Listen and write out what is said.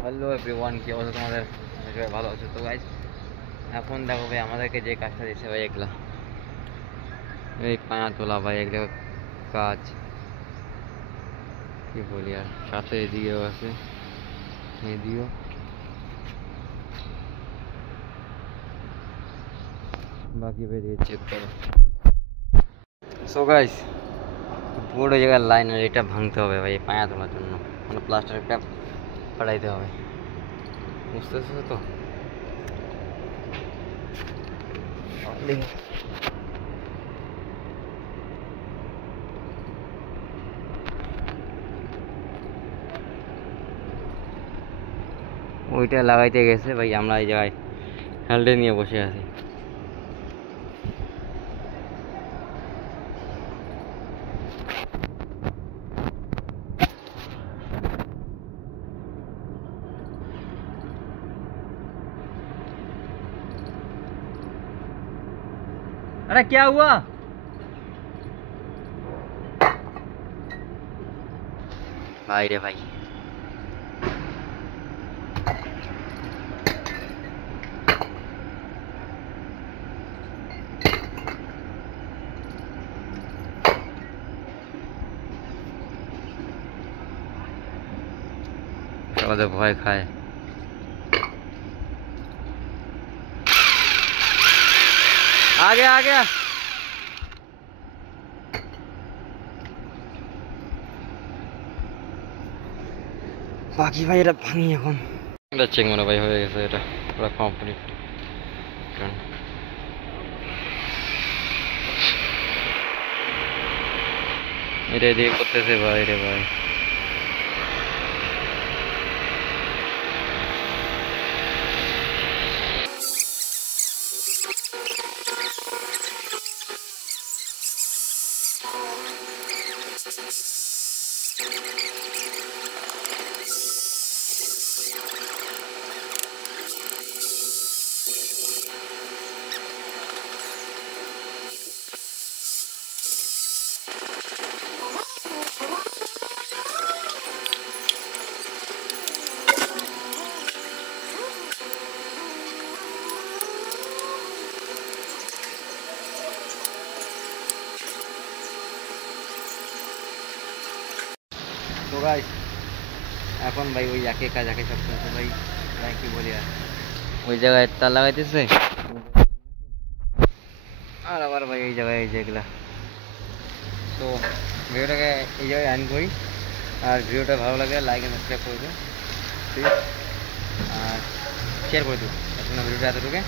Hello everyone, কি অবস্থা তোমাদের? সবাই ভালো আছো তো গাইজ? এখন দেখো ভাই, আমাদেরকে যে কাজটা দিচ্ছে ভাই, এগুলা এই পায়া তোলা ভাই, এগুলো কাজ কি বলি আর। সাথে এদিকেও আছে, এদিকেও বাকি বেরিয়ে চেক করো। সো গাইজ, পুরো জায়গায় লাইন, আর এটা ভাঙতে হবে ভাই পায়া তোলার জন্য, মানে প্লাস্টারটা ফাটাইতে হবে, বুঝতেছো তো? ওইটা লাগাইতে গেছে ভাই, আমরা এই জায়গায় হ্যান্ডেল নিয়ে বসে আছি। अरे क्या हुआ? भाई रे भाई, সবাই ভয় খায়। आ गया आ गया। বাকি ভাই এটা ভাঙি এখন, এটা চেক মনে ভাই হয়ে গেছে, এটা পুরো কমপ্লিট। এটা দিয়ে করতেছে ভাই রে ভাই। তো গাইস, এখন ভাই ওই একই কাজ একই সব চলছে ভাই, ভাই কি বলি আর। ওই জায়গায় তার লাগাইতেছে, আর আবার ভাই এই জায়গায় এই যেগুলা। তো ভিডিওটাকে এই জায়গায় এন্ড করি, আর ভিডিওটা ভালো লাগে লাইক এন্ড সাবস্ক্রাইব করে দিও, ঠিক, আর শেয়ার করে দিও। এখন ভিডিওটা এতটুকু।